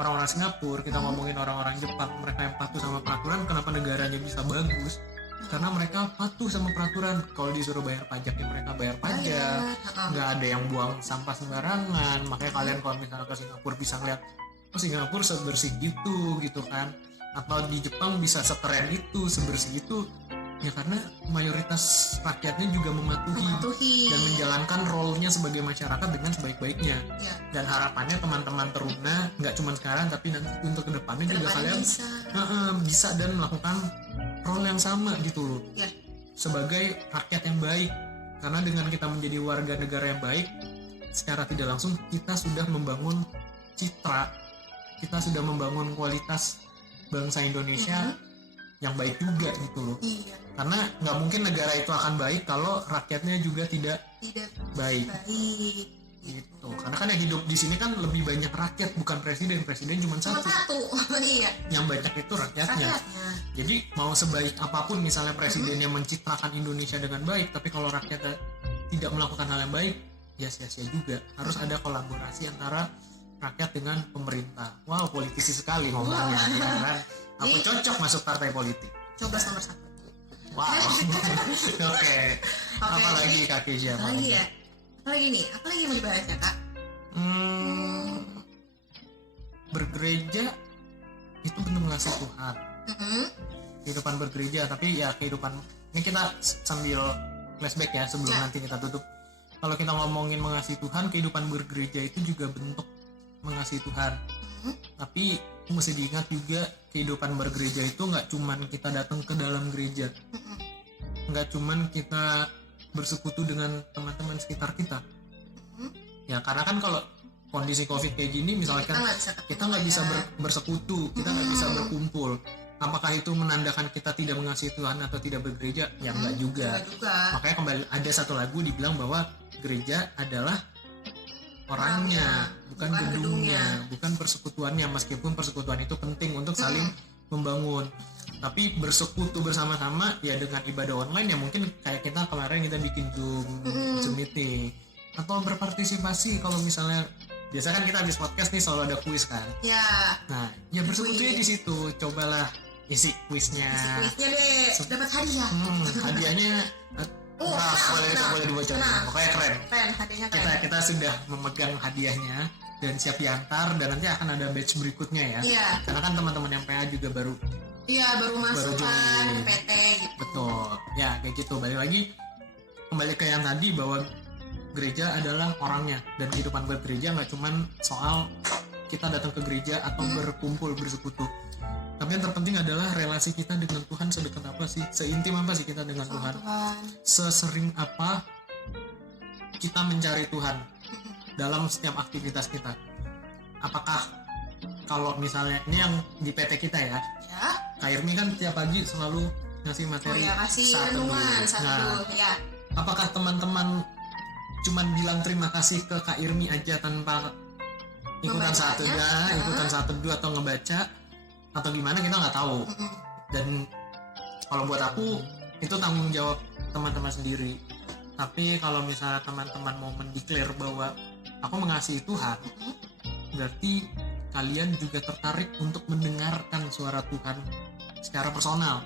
orang-orang Singapura, kita ngomongin orang-orang Jepang, mereka yang patuh sama peraturan, kenapa negaranya bisa bagus? Karena mereka patuh sama peraturan. Kalau disuruh bayar pajak ya mereka bayar pajak, nggak ada yang buang sampah sembarangan. Makanya kalian kalau misalnya ke Singapura bisa ngeliat, Singapura sebersih gitu kan. Atau di Jepang bisa sekeren itu, sebersih itu, ya karena mayoritas rakyatnya juga mematuhi dan menjalankan role-nya sebagai masyarakat dengan sebaik-baiknya. Dan harapannya teman-teman teruna, nggak cuma sekarang tapi nanti untuk kedepannya juga kalian bisa dan melakukan role yang sama gitu loh, sebagai rakyat yang baik. Karena dengan kita menjadi warga negara yang baik, secara tidak langsung kita sudah membangun citra, kita sudah membangun kualitas bangsa Indonesia yang baik juga gitu loh. Karena nggak mungkin negara itu akan baik kalau rakyatnya juga tidak baik. Gitu. Karena kan yang hidup di sini kan lebih banyak rakyat, bukan presiden cuma satu. Yang banyak itu rakyatnya. Jadi mau sebaik apapun misalnya presidennya mencitrakan Indonesia dengan baik, tapi kalau rakyatnya tidak melakukan hal yang baik, ya sia-sia juga. Harus ada kolaborasi antara rakyat dengan pemerintah. Wow, politisi sekali ngomongnya ya kan. Aku cocok masuk partai politik. Coba nomor 1. Wow. Oke. Apalagi Kak Keisha? Apalagi yang mau dibahas ya Kak? Bergereja itu bentuk mengasihi Tuhan. Kehidupan bergereja, tapi ya kehidupan ini kita sambil flashback ya sebelum nanti kita tutup. Kalau kita ngomongin mengasihi Tuhan, kehidupan bergereja itu juga bentuk mengasihi Tuhan. Tapi mesti diingat juga kehidupan bergereja itu nggak cuman kita datang ke dalam gereja, nggak cuman kita bersekutu dengan teman-teman sekitar kita. Ya karena kan kalau kondisi COVID kayak gini, misalkan kita nggak bisa bersekutu, kita nggak bisa berkumpul. Apakah itu menandakan kita tidak mengasihi Tuhan atau tidak bergereja? Ya enggak juga. Makanya kembali ada satu lagu dibilang bahwa gereja adalah orangnya, bukan gedungnya, bukan persekutuannya. Meskipun persekutuan itu penting untuk saling membangun, tapi bersekutu bersama-sama ya dengan ibadah online ya mungkin kayak kita kemarin kita bikin Zoom meeting, atau berpartisipasi kalau misalnya biasa kan kita habis podcast nih selalu ada kuis kan. Ya. Nah, ya bersekutunya di situ. Cobalah isi kuisnya. Isi kuisnya deh, dapat hadiah. Hadiahnya boleh dibocorin. Pokoknya keren. Hadiahnya keren. Kita sudah memegang hadiahnya dan siap diantar, dan nanti akan ada batch berikutnya ya. Iya. Karena kan teman-teman yang PA juga baru masuk kan join. PT gitu. Betul. Ya, kayak gitu. Kembali ke yang tadi bahwa gereja adalah orangnya, dan kehidupan bergereja nggak cuman soal kita datang ke gereja atau berkumpul bersekutu, tapi yang terpenting adalah relasi kita dengan Tuhan sedekat apa sih, seintim apa sih kita dengan Tuhan, sesering apa kita mencari Tuhan dalam setiap aktivitas kita. Apakah kalau misalnya ini yang di PT kita ya, Kak Irmi kan tiap pagi selalu ngasih materi kasih renungan satu. Ya. Apakah teman-teman cuman bilang terima kasih ke Kak Irmi aja tanpa ikutan saat teduh atau ngebaca atau gimana, kita nggak tahu. Dan kalau buat aku itu tanggung jawab teman-teman sendiri. Tapi kalau misalnya teman-teman mau mendeklar bahwa aku mengasihi Tuhan, berarti kalian juga tertarik untuk mendengarkan suara Tuhan secara personal.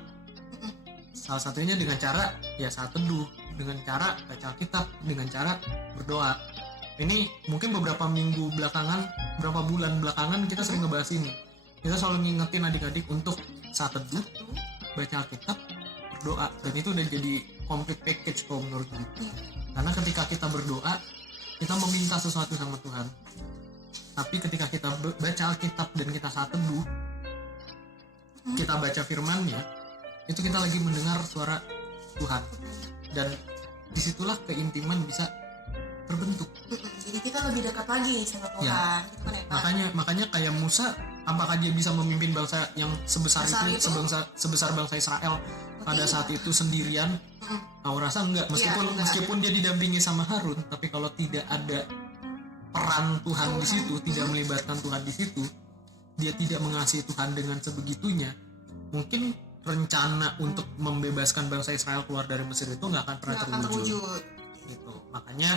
Salah satunya dengan cara ya saat teduh, dengan cara baca Alkitab, dengan cara berdoa. Ini mungkin beberapa bulan belakangan kita sering ngebahas ini. Kita selalu ngingetin adik-adik untuk saat teduh, baca Alkitab, berdoa. Dan itu udah jadi complete package kalau menurut gue. Karena ketika kita berdoa, kita meminta sesuatu sama Tuhan. Tapi ketika kita baca Alkitab dan kita saat teduh, kita baca firman-Nya, itu kita lagi mendengar suara Tuhan. Dan disitulah keintiman bisa terbentuk. Jadi kita lebih dekat lagi sama Tuhan. Ya. Gitu kan ya, makanya kayak Musa, apakah dia bisa memimpin bangsa yang sebesar bangsa Israel pada saat itu sendirian? Aku rasa enggak. Meskipun dia didampingi sama Harun, tapi kalau tidak ada peran Tuhan di situ, tidak melibatkan Tuhan di situ, dia tidak mengasihi Tuhan dengan sebegitunya, mungkin rencana untuk membebaskan bangsa Israel keluar dari Mesir itu nggak akan pernah terwujud. Gitu. Makanya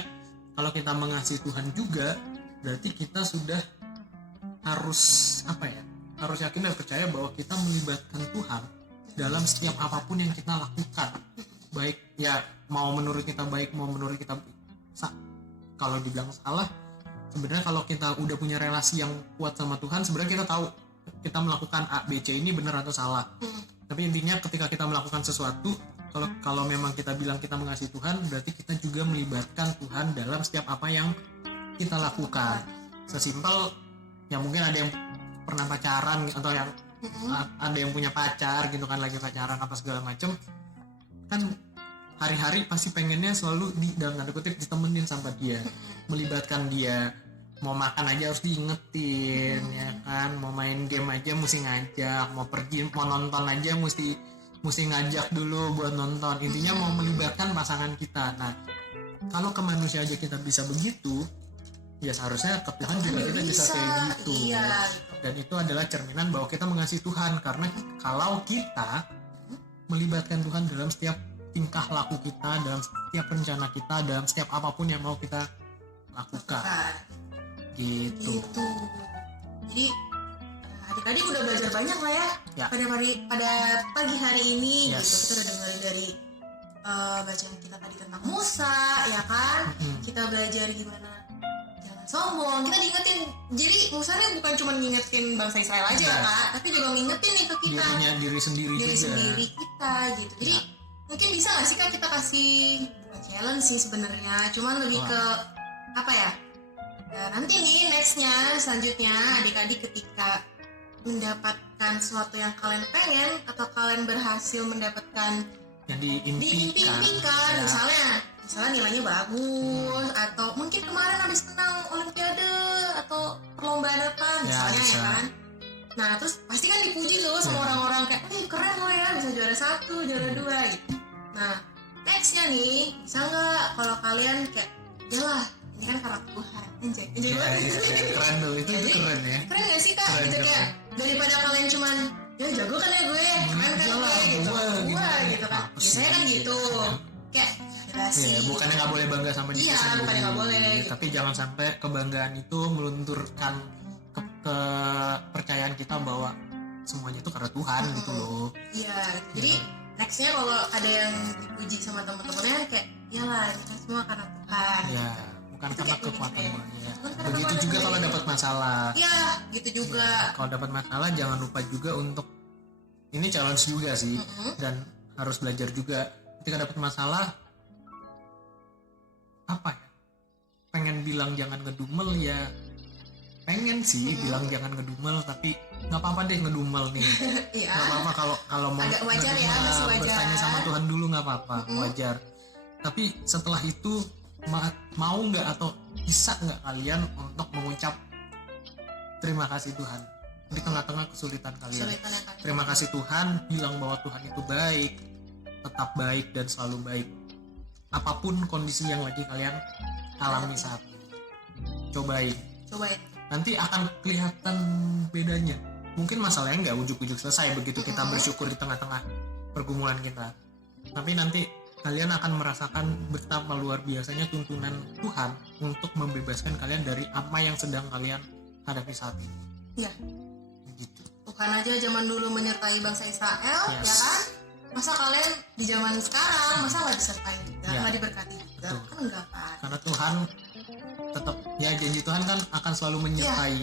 kalau kita mengasihi Tuhan juga, berarti kita sudah harus harus yakin dan percaya bahwa kita melibatkan Tuhan dalam setiap apapun yang kita lakukan. Baik ya, mau menurut kita baik, mau menurut kita kalau dibilang salah, sebenarnya kalau kita udah punya relasi yang kuat sama Tuhan, sebenarnya kita tahu kita melakukan A, B, C ini benar atau salah. Tapi intinya ketika kita melakukan sesuatu, kalau memang kita bilang kita mengasihi Tuhan, berarti kita juga melibatkan Tuhan dalam setiap apa yang kita lakukan. Sesimpel ya mungkin ada yang pernah pacaran atau yang ada yang punya pacar gitu kan, lagi pacaran apa segala macem, kan hari-hari pasti pengennya selalu dalam tanda kutip ditemenin sama dia, melibatkan dia. Mau makan aja harus diingetin, ya kan, mau main game aja mesti ngajak, mau pergi, mau nonton aja mesti ngajak dulu buat nonton. Intinya mau melibatkan pasangan kita. Nah, kalau ke manusia aja kita bisa begitu, ya seharusnya ke Tuhan juga kita bisa kayak gitu. Dan itu adalah cerminan bahwa kita mengasihi Tuhan, karena kalau kita melibatkan Tuhan dalam setiap tingkah laku kita, dalam setiap rencana kita, dalam setiap apapun yang mau kita lakukan. Gitu. Jadi adik-adik udah belajar banyak lah ya. Pada pagi hari ini gitu. Kita udah dengerin dari bacaan kita tadi tentang Musa, ya kan? Kita belajar gimana jangan sombong. Kita diingetin. Jadi Musa ini bukan cuma ngingetin bangsa Israel aja ya Kak, tapi juga ngingetin nih ke kita. Diri sendiri kita gitu. Jadi mungkin bisa nggak sih Kak kita kasih bukan challenge sih sebenarnya, cuman lebih ke apa ya? Nanti nih nextnya selanjutnya adik-adik ketika mendapatkan sesuatu yang kalian pengen atau kalian berhasil mendapatkan yang diimpikan misalnya nilainya bagus atau mungkin kemarin habis menang olimpiade atau perlombaan apa misalnya ya kan. Nah terus pasti kan dipuji tuh sama orang-orang kayak keren lo ya bisa juara 1, juara 2 gitu. Nah nextnya nih bisa nggak kalau kalian kayak yalah ini kan karena Tuhan. Anjay Ya, keren tuh, itu keren ya. Keren gak sih kak? Keren, Gitu keren. kayak daripada kalian cuman ya jago kan ya gue, keren kan Iyalah, gue gitu, gua gitu kan. apa sih? Biasanya kan gitu. Kayak Iya, bukannya nggak boleh bangga sama diri Iya, sendiri. bukannya nggak boleh, gitu. Tapi jangan sampai kebanggaan itu melunturkan kepercayaan kita bahwa semuanya itu karena Tuhan gitu loh. Iya, jadi nextnya kalau ada yang dipuji sama teman-temannya kayak iyalah ini kan semua karena Tuhan. Ya, bukan Itu karena kayak kekuatan gini, gue. Ya. bukan karena Begitu kekuatan juga gue. kalau dapat masalah. Iya, gitu juga. Kalau dapat masalah jangan lupa juga untuk ini challenge juga sih, dan harus belajar juga. Ketika dapat masalah, apa ya? Pengen bilang jangan ngedumel ya. Pengen sih bilang jangan ngedumel, tapi nggak apa-apa deh ngedumel nih. Iya. Nggak apa-apa kalau mau Agak wajar ya, masih wajar. bertanya sama Tuhan dulu nggak apa-apa, wajar. Tapi setelah itu mau nggak atau bisa nggak kalian untuk mengucap terima kasih Tuhan di tengah-tengah kesulitan kalian. Kesulitan yang kalian Terima kasih Tuhan, bilang bahwa Tuhan itu baik, tetap baik dan selalu baik. Apapun kondisi yang lagi kalian alami saat ini, cobain. Nanti akan kelihatan bedanya. Mungkin masalahnya nggak ujuk-ujuk selesai begitu kita bersyukur di tengah-tengah pergumulan kita. Tapi nanti kalian akan merasakan betapa luar biasanya tuntunan Tuhan untuk membebaskan kalian dari apa yang sedang kalian hadapi saat ini. Iya. Gitu. Tuhan aja zaman dulu menyertai bangsa Israel, Yes. ya kan? Masa kalian di zaman sekarang masa nggak disertai juga, Ya. nggak diberkati juga? Betul. Kan enggak kan? Karena Tuhan tetap, ya janji Tuhan kan akan selalu menyertai.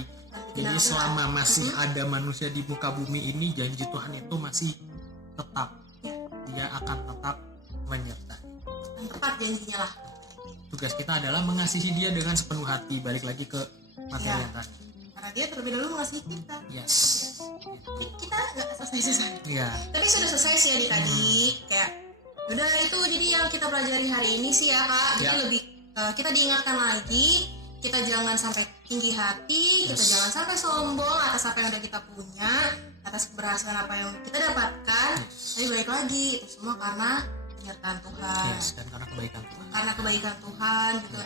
Jadi selama masih ada manusia di muka bumi ini, janji Tuhan itu masih tetap. Dia akan tetap menyertai. yang tepat janjinya lah. Tugas kita adalah mengasihi dia dengan sepenuh hati. Balik lagi ke materi Ya. yang tadi. Karena dia terlebih dahulu mengasihi kita. Yes. Kita nggak selesai. Iya. Tapi sudah selesai sih adik-adik. Kayak udah itu jadi yang kita pelajari hari ini sih ya kak. Jadi Ya. lebih kita diingatkan lagi. Kita jangan sampai tinggi hati. Kita Yes. jangan sampai sombong atas apa yang udah kita punya, atas keberhasilan apa yang kita dapatkan. Yes. Tapi balik lagi itu semua karena penyertaan Tuhan. Yes, dan karena kebaikan Tuhan. Karena kebaikan Tuhan gitu.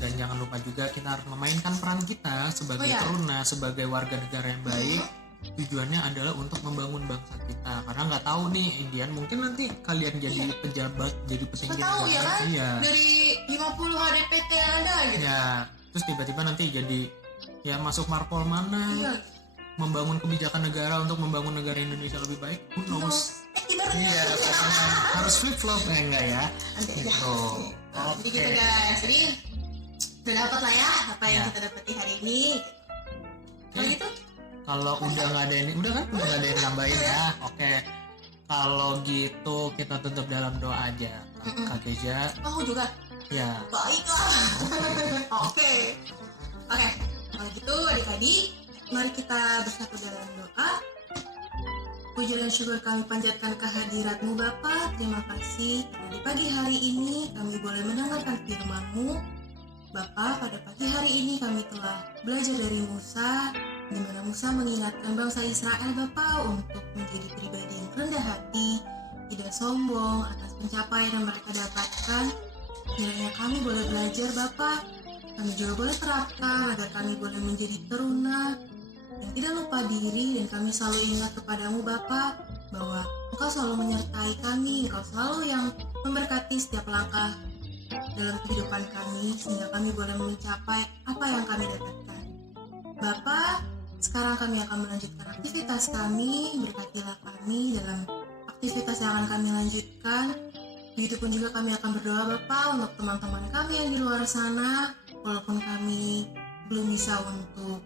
Dan jangan lupa juga kita harus memainkan peran kita sebagai Oh, ya. teruna, sebagai warga negara yang baik. Tujuannya adalah untuk membangun bangsa kita. Karena nggak tahu nih, Indian, mungkin nanti kalian jadi pejabat, jadi Kita petinggi tahu ya negara. kan Iya. dari 50 HDPT yang ada gitu. Ya, terus tiba-tiba nanti jadi ya masuk marpol mana, Iya. membangun kebijakan negara untuk membangun negara Indonesia lebih baik. Who knows? Ibaratnya Iya, pokoknya harus flip flop ya enggak ya? nanti aja. Gitu. Jadi gitu guys. Jadi udah dapat lah ya apa yang Ya. kita dapati hari ini. Kalau Oke. gitu Kalau udah nggak ada ini, udah kan? Udah nggak ada yang nambahin ya. Oke. Kalau gitu kita tutup dalam doa aja. Kak Keja, kamu juga ya. baiklah. Oke. Kalau gitu adik-adik, mari kita bersatu dalam doa. Puji dan syukur kami panjatkan kehadirat-Mu Bapa. Terima kasih karena di pagi hari ini kami boleh mendengarkan firman-Mu. Bapa, pada pagi hari ini kami telah belajar dari Musa, di mana Musa mengingatkan bangsa Israel Bapa untuk menjadi pribadi yang rendah hati, tidak sombong atas pencapaian yang mereka dapatkan. Kiranya kami boleh belajar Bapa, kami juga boleh terapkan agar kami boleh menjadi teruna yang tidak lupa diri, dan kami selalu ingat kepadamu Bapa bahwa Engkau selalu menyertai kami, Engkau selalu yang memberkati setiap langkah dalam kehidupan kami sehingga kami boleh mencapai apa yang kami dapatkan. Bapa, sekarang kami akan melanjutkan aktivitas kami, berkatilah kami dalam aktivitas yang akan kami lanjutkan. Begitupun juga kami akan berdoa Bapa untuk teman-teman kami yang di luar sana, walaupun kami belum bisa untuk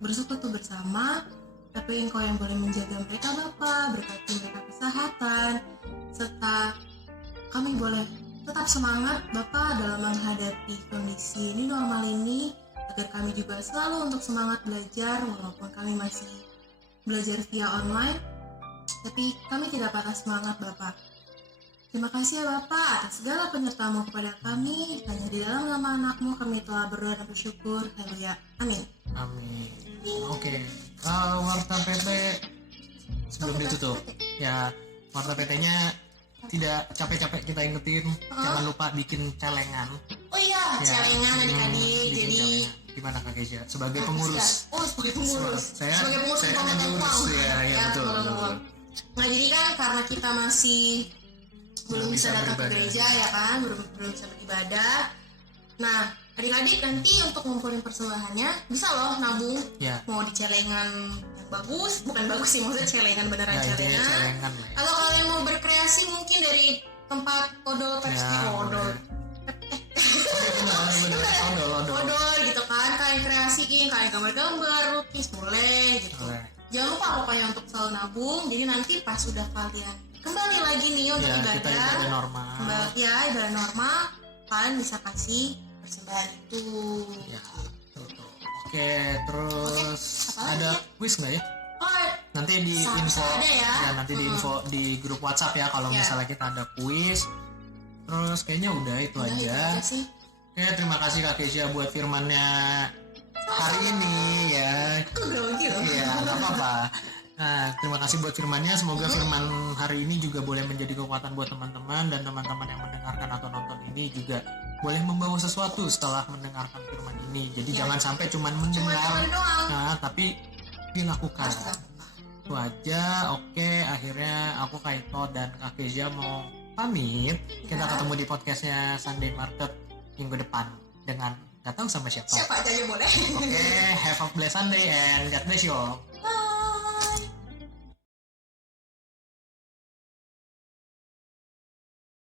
bersekutu bersama, tapi Engkau yang boleh menjaga mereka Bapa, berkati mereka kesehatan, serta kami boleh tetap semangat Bapa dalam menghadapi kondisi ini normal ini, agar kami juga selalu untuk semangat belajar walaupun kami masih belajar via online, tapi kami tidak patah semangat Bapa. Terima kasih ya Bapa atas segala penyertaan-Mu kepada kami. Hanya di dalam nama anak-Mu kami telah berdoa dan bersyukur. Haleluya. Amin. Amin. Oke. Warta PT sebelum ditutup. Ya, warta PT-nya tidak capek-capek kita ingetin, jangan lupa bikin celengan. Oh iya, celengan adik-adik. Bikin Jadi celengan. Gimana Kak Keisha sebagai pengurus? Oh, sebagai pengurus. Sebagai pengurus saya pemegang pengurus uang. ya, betul. pemegang uang. Nah, jadi kan karena kita masih belum bisa datang ke gereja ya kan, belum bisa beribadah. Nah, adik-adik nanti untuk ngumpulin persembahannya bisa loh nabung. Ya. Mau di celengan yang bagus, bukan bagus sih, maksudnya celengan beneran Ya, intinya celengan. celengan lah ya. Kalau kalian mau berkreasi mungkin dari tempat odol tekstil, odol odol gitu kan, kalian kreasiin, kalian gambar-gambar, lukis boleh gitu. Boleh. Jangan lupa pokoknya untuk selalu nabung. Jadi nanti pas sudah kalian kembali lagi nih untuk Ya, ibadah, kita ibadah normal. ibadah normal, kalian bisa kasih persembahan itu. Ya, betul. Oke, terus Apa lagi ada ya? quiz nggak ya? Oh, Nanti di Seharusnya info ada ya. nanti di info di grup WhatsApp ya kalau Ya. misalnya kita ada quiz. Terus kayaknya udah itu udah, itu aja. aja sih. Oke, terima kasih Kak Keisha buat firmannya hari ini ya. Aku grogi loh. Iya, nggak apa-apa. Nah, terima kasih buat firmannya. Semoga firman hari ini juga boleh menjadi kekuatan buat teman-teman, dan teman-teman yang mendengarkan atau nonton ini juga boleh membawa sesuatu setelah mendengarkan firman ini. Jadi jangan sampai cuman mendengar, Cuman doang. nah, tapi dilakukan. Harus dilakukan. Itu aja. Oke, akhirnya aku Kaito dan Kak Keisha mau pamit. Kita ketemu di podcastnya Sunday Market minggu depan dengan gak tahu sama siapa. Siapa aja boleh. Oke, have a blessed Sunday and God bless you all. Bye.